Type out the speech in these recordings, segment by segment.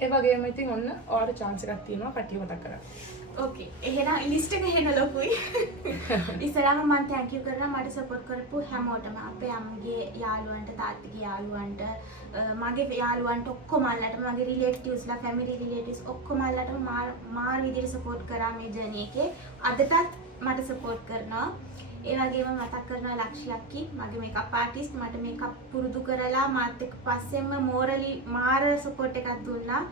ඒ වගේම ඉතින් ඔන්න ඔයාලට chance එකක් තියෙනවා කට්ටිය මතක් කරගන්න. ඕකේ. එහෙනම් ලිස්ට් එක හෙන ලොකුයි. ඉස්සරහම මම thank you කරනවා මට support කරපු හැමෝටම. අපේ අම්මගේ යාළුවන්ට, තාත්තගේ යාළුවන්ට, මගේ යාළුවන්ට ඔක්කොමල්ලටම, මගේ relatives ලා, family relatives ඔක්කොමල්ලටම මාර විදිහට support කරා මේ journey එකේ. අදටත් මට support කරනවා. ඒ වගේම මතක් කරනවා ලක්ෂ්‍යක්කි මගේ මේකප් ආටිස්ට් මට මේකප් පුරුදු කරලා මාත් එක්ක පස්සෙන්ම මෝරලි මාර සපෝට් එකක් දුන්නා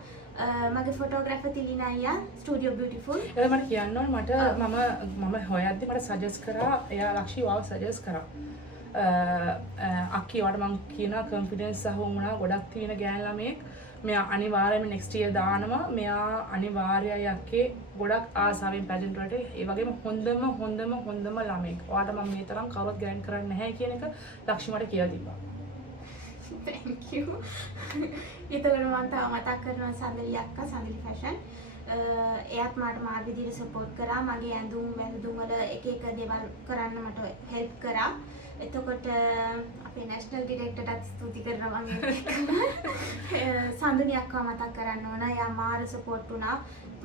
මගේ ෆොටෝග්‍රැෆර් තිලිනා අයියා ස්ටුඩියෝ බියුටිෆුල් ඒක මට කියන්න ඕනේ මට මම හොයද්දි මට සජෙස්ට් කරා එයා ලක්ෂී වාව සජෙස්ට් කරා අක්කි වට මම කියනවා කොන්ෆිඩන්ස් සහ වුණා ගොඩක් තියෙන ගෑන් ළමෙක් මෙයා අනිවාර්යයෙන්ම නෙක්ස්ට් ඉයර් දානවා මෙයා අනිවාර්යයි අක්කේ ගොඩක් ආසාවෙන් පැජන්ට් වලට ඒ වගේම හොඳම ළමෙක්. ඔයාට මම මේ තරම් කවුරුත් ගෑන් කරන්නේ නැහැ කියන එක ලක්ෂි මට කියලා තිබ්බා. Thank you. ඒතකොට මම තව මතක් කරනවා සඳලි අක්කා සඳලි ෆැෂන්. එයාත් මට මාර විදිහට සපෝට් කරා. මගේ ඇඳුම් වල එක දේවල් කරන්න මට හෙල්ප් කරා. එතකොට අපේ නැෂනල් ඩිරෙක්ටර්ටත් ස්තුති කරනවා මම සඳුනි අක්කා මතක් කරන්න ඕන. එයා මාර සපෝට් වුණා.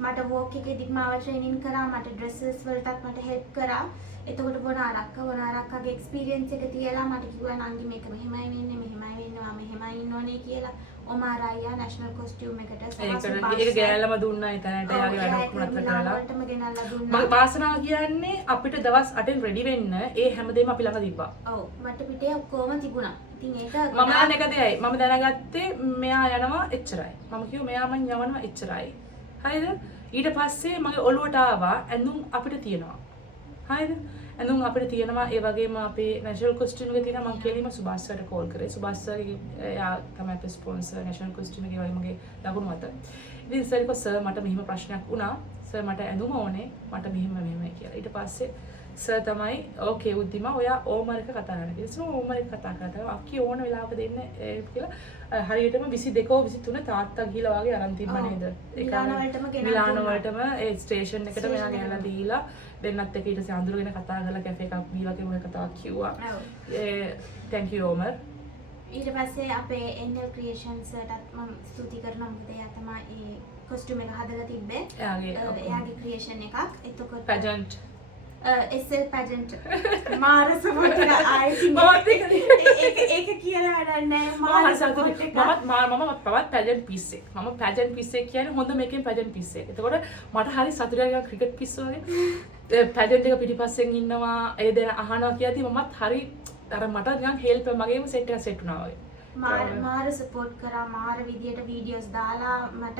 මට වෝක් එකේදී මාව ට්‍රේනින් කරා. මට ඩ්‍රෙසස් වලටත් මට හෙල්ප් කරා. එතකොට වනාරක්කගේ එක්ස්පීරියන්ස් එක තියලා මට කිව්වා නංගි මේක මෙහෙමයි වෙන්නේ මෙහෙමයි ඉන්න ඕනේ කියලා. ඔමාර අයියා නැෂනල් කොස්ටියුම් එකට ඒක ගෑල්ලම දුන්නා එතනට යාගේ වැඩක් නතර කරලා වලටම ගෙනල්ලා දුන්නා. මගේ වාසනාව කියන්නේ අපිට දවස් 8න් රෙඩි වෙන්න ඒ හැමදේම අපි ළඟ තිබ්බා. ඔව් මට පිටේ ඔක්කොම තිබුණා. ඉතින් ඒක මම දැන් එක දෙයයි මම දැනගත්තේ මෙයා යනවා එච්චරයි. මම කිව්වා මෙයා මං යවනවා එච්චරයි. හරිද? ඊට පස්සේ මගේ ඔළුවට ආවා ඇඳුම් අපිට තියෙනවා. හරිද? ඇඳුම් අපිට තියෙනවා ඒ වගේම අපේ නැෂනල් කොස්ටියුම් එකේ තියෙනවා මම කෙලින්ම සුභාස් සර්ට කෝල් කරේ. සුභාස් සර්ගේ එයා තමයි අපේ ස්පොන්සර් නැෂනල් කොස්ටියුම් එකේ වගේ මගේ ලකුණු මත. ඉතින් සර් කිව්වා සර් මට මෙහිම ප්‍රශ්නයක් වුණා. සර් මට ඇඳුම් ඕනේ. මට මෙහෙමයි කියලා. ඊට පස්සේ සර් තමයි ඕකේ උද්දිමා ඔයා ඕමර් එක කතා කරන්න කියලා. සෝ ඕමර් එක කතා කරලා අක්කි ඕන වෙලාවක දෙන්න කියලා හරියටම 22 23 තාත්තා ගිහලා වගේ අරන් තිබ්බ නේද? මිලානෝ වලටම ඒ ස්ටේෂන් එකට මෙයා ගෙනලා දීලා දෙන්නත් එක්ක ඊට පස්සේ අඳුරගෙන කතා කරලා කැෆේ එකක් බීලා කෙනෙක් කතාවක් කිව්වා. thank you ඕමර්. ඊට පස්සේ අපේ NL Creations වලටත් මම ස්තුති කරනවා මොකද එයා තමයි ඒ කොස්ටියුම් එක හදලා තිබ්බේ. එයාගේ ක්‍රියේෂන් එකක්. එතකොට පැජන්ට් SL pageant මාර සපෝට් එක ආයි ඒක කියලා වැඩක් නැහැ මාර සපෝට් එක මම පවත් පැජන්ට් පිස්සේ මම පැජන්ට් පිස්සේ කියන්නේ හොඳ මේකෙන් පැජන්ට් පිස්සේ. එතකොට මට හරි සතුටුයි ක්‍රිකට් පිස්සෝ වගේ පැජන්ට් එක පිටිපස්සෙන් ඉන්නවා ඒ දැන අහනවා කියද්දි මමත් හරි අර මට නිකන් හෙල්ප් මගේම සෙට් වුණා වගේ. මාර සපෝට් කරා මාර විදියට වීඩියෝස් දාලා මට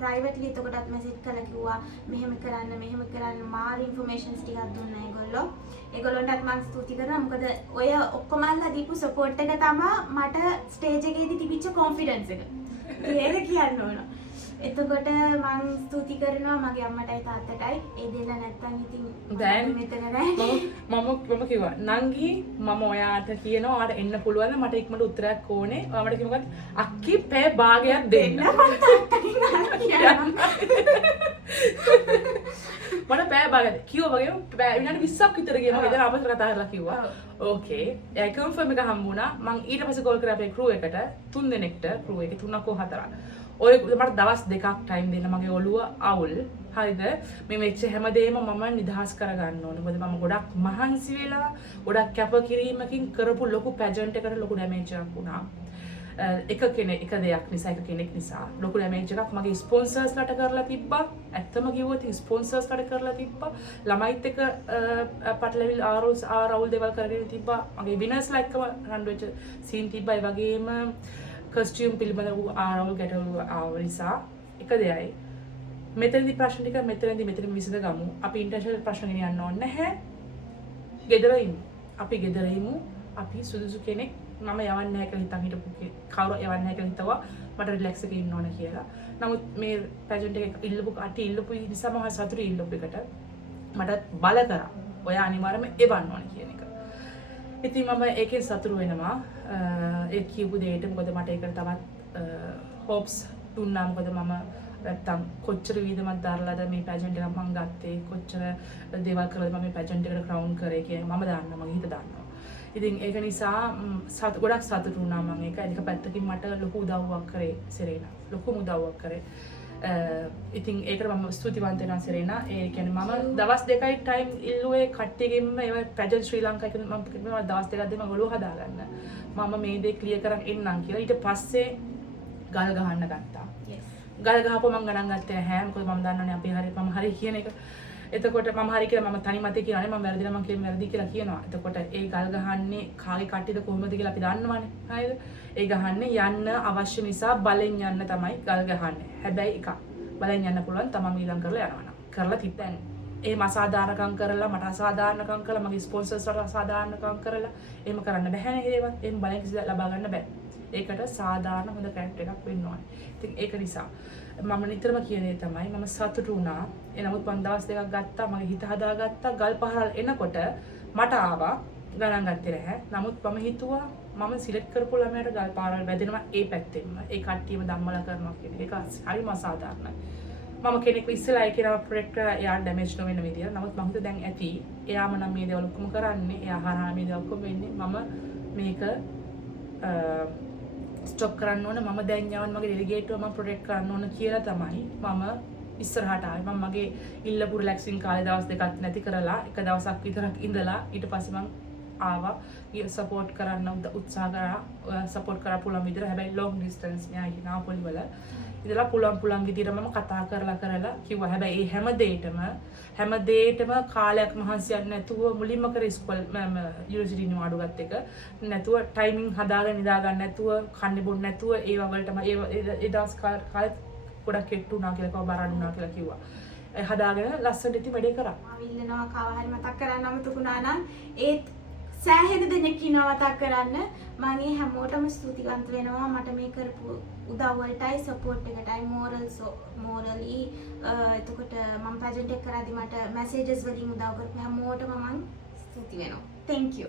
ප්‍රයිවට්ලි එතකොටත් මෙසේජ් කරලා කිව්වා මෙහෙම කරන්න මාර ඉන්ෆර්මේෂන්ස් ටිකක් දුන්නා ඒගොල්ලෝ. ඒගොල්ලන්ටත් මම ස්තුති කරනවා මොකද ඔය ඔක්කොමල්ලා දීපු සපෝට් එක තමයි මට ස්ටේජ් එකේදී තිබිච්ච කොන්ෆිඩන්ස් එක. ඒක කියන්න ඕන. එතකොට මම ස්තුති කරනවා මගේ අම්මටයි තාත්තටයි. ඒ දෙන්න නැත්තම් ඉතින් දැන් මෙතන නැහැ. මම කිව්වා නංගි මම ඔයාට කියනවා ඔයාට එන්න පුළුවන් මට ඉක්මනට උත්තරයක් ඕනේ. ඔයාට කිව්වොත් අක්කි පැය භාගයක් දෙන්න. මට පැය භාගයක් කිව්වා වගේ විනාඩි 20ක් විතර ගියම ඉතින් අපිට කතා කරලා කිව්වා. ඕකේ. ඒ කන්ෆර්ම් එක හම්බුණා. මම ඊට පස්සේ කෝල් කරා අපේ ක්‍රූ එකට 3 දෙනෙක්ට ක්‍රූ එකේ 3ක් හෝ 4ක්. ඔය මට දවස් 2ක් ටයිම් දෙන්න මගේ ඔළුව අවුල්. හරිද? මේ වෙච්ච හැමදේම මම නිදහස් කරගන්න ඕනේ. මොකද මම ගොඩක් මහන්සි වෙලා ගොඩක් කැපකිරීමකින් කරපු ලොකු පැජන්ට් එකකට ලොකු ඩැමේජ් එකක් වුණා. එක දෙයක් නිසා එක කෙනෙක් නිසා ලොකු ඩැමේජ් එකක් මගේ ස්පොන්සර්ස්ලාට කරලා තිබ්බා. ඇත්තම කිව්වොත් ස්පොන්සර්ස්ලාට කරලා තිබ්බා. ළමයිත් එක්ක පටලවිල් ආරවුල් දේවල් කරගෙන තිබ්බා. මගේ විනර්ස්ලා එක්කම රණ්ඩු වෙච්ච සීන් තිබ්බා. ඒ වගේම කස්ටියුම් පිළිබඳ වූ ආරවුල් ගැටලු ආව නිසා එක දෙයයි මෙතනදී ප්‍රශ්න ටික මෙතන විසඳගමු. අපි ඉන්ටර්නැෂනල් ප්‍රශ්න ගෙනියන්න ඕනේ නැහැ. ගෙදර ඉමු. අපි ගෙදර ඉමු. අපි සුදුසු කෙනෙක් මම යවන්නේ නැහැ කියලා හිතන් හිටපු කවුරු යවන්නේ නැහැ කියලා හිතුවා. මට රිලැක්ස් එකේ ඉන්න ඕන කියලා. නමුත් මේ පැජන්ට් එක ඉල්ලපු නිසා මම සතුටුයි ඉල්ලපු එකට. මට බල කරා. ඔය අනිවාර්යයෙන්ම එවන්න ඕන කියන එක. ඉතින් මම ඒකෙන් සතුටු වෙනවා. ඒ කියපු දෙයට මොකද මට ඒකට තවත් හොප්ස් දුන්නා. මොකද මම නැත්තම් කොච්චර වීදමක් දාලාද මේ පැජන්ට් එක මම ගත්තේ කොච්චර දේවල් කළාද මම මේ පැජන්ට් එකට ක්‍රවුන් කරේ කියන මම දන්නවා මගේ හිත දන්නවා. ඉතින් ඒක නිසා ගොඩක් සතුටු වුණා මම ඒක. ඒක පැත්තකින් මට ලොකු උදව්වක් කරේ සෙරේනා. ලොකු උදව්වක් කරේ. ඉතින් ඒකට මම ස්තුතිවන්ත වෙනවා සෙරේනා. ඒ කියන්නේ මම දවස් දෙකයි ටයිම් ඉල්ලුවේ කට්ටියගෙන්ම ඒවා පැජන් ශ්‍රී ලංකා එක මම දවස් දෙකක් දෙන්න මම ඔළුව හදාගන්න. මම මේ දේ ක්ලියර් කරන් එන්නම් කියලා. ඊට පස්සේ ගල් ගහන්න ගත්තා. ගල් ගහපුව මම ගණන් ගත්තේ නැහැ. මොකද මම දන්නවනේ අපි මම හරි කියන එක. එතකොට මම හරි කියලා මම තනි මතේ කියනවානේ මම වැරදිලා මම කියන්නේ වැරදි කියලා කියනවා. එතකොට ඒ ගල් ගහන්නේ කාගේ කට්ටියද කොහොමද කියලා අපි දන්නවනේ. හරිද? ඒ ගහන්නේ යන්න අවශ්‍ය නිසා බලෙන් යන්න තමයි ගල් ගහන්නේ. හැබැයි එකක් බලෙන් යන්න පුළුවන් තමම ඊළඟ කරලා යනවා. කරලා තිබ්බැන් එහෙම අසාධාරණකම් කරලා මට අසාධාරණකම් කරලා මගේ ස්පොන්සර්ස්ට අසාධාරණකම් කරලා එහෙම කරන්න බැහැනේ ඒවත්. එහෙම බලෙන් කිසි ලබා ගන්න බෑ. ඒකට සාධාරණ හොඳ කැරක්ටර් එකක් වෙන්න ඕනේ. ඉතින් ඒක නිසා මම නිතරම කියන්නේ තමයි මම සතුටු වුණා. එනමුත් මම දවස් දෙකක් ගත්තා මගේ හිත හදාගත්තා. ගල් පහරල් එනකොට මට ආවා ගණන් ගත්තේ නැහැ. නමුත් මම හිතුවා මම සිලෙක්ට් කරපු ළමයට ගල් පහරල් වැදෙනවා ඒ පැත්තෙන්ම. ඒ කට්ටියම ධම්මලා කරනවා කියන එක හරිම අසාධාරණයි. මම කෙනෙක් ඉස්සෙල්ලා ඒ කියනවා ප්‍රොජෙක්ට් එක එයා ඩැමේජ් නොවෙන විදියට. නමුත් මම හිතුවා දැන් ඇති. එයාම නම් මේ දේවල් ඔක්කොම කරන්නේ. එයා හරහා මේ දේවල් ඔක්කොම වෙන්නේ. මම මේක ස්ටොප් කරන්න ඕන. මම දැන් යවන්න මගේ ඩෙලිගේට්ව මම ප්‍රොටෙක්ට් කරන්න ඕන කියලා තමයි මම ඉස්සරහට ආවේ. මම මගේ ඉල්ලපු රිලැක්සින් කාලේ දවස් දෙකක් නැති කරලා එක දවසක් විතරක් ඉඳලා ඊට පස්සේ මම ආවා. සපෝට් කරන්න උත්සාහ කරා. සපෝට් කරා පුළුවන් විදිහට. හැබැයි ලොන්ග් ඩිස්ටන්ස් මෙහා නාපොලි වල ඉඳලා පුළුවන් විදිහට මම කතා කරලා කිව්වා. හැබැයි ඒ හැම දෙයකටම කාලයක් මහන්සියක් නැතුව මුලින්ම කර ඉස්කෝල යුනිවර්සිටි නිවාඩුවත් එක නැතුව ටයිමින් හදාගෙන නිදා ගන්න නැතුව කන්නේ බොන්න නැතුව ඒව වලටම ඒ දවස් කාලෙත් ගොඩක් කෙට්ටු වුණා කියලා කිව්වා බරන් වුණා කියලා කිව්වා. ඒ හදාගෙන ලස්සනට ඉතින් වැඩේ කරා. මම ඉල්ලනවා කව හරි මතක් කරන්න අමතකුණා නම් ඒත් සෑහෙන දෙනෙක් ඉන්නවා මතක් කරන්න. මම ඒ හැමෝටම ස්තුතිවන්ත වෙනවා මට මේ කරපු උදව් වලටයි සපෝට් එකටයි මෝරලි එතකොට මම ප්‍රෙසන්ට් එක කරද්දි මට මැසේජස් වලින් උදව් කරපු හැමෝටම මම ස්තුති වෙනවා. thank you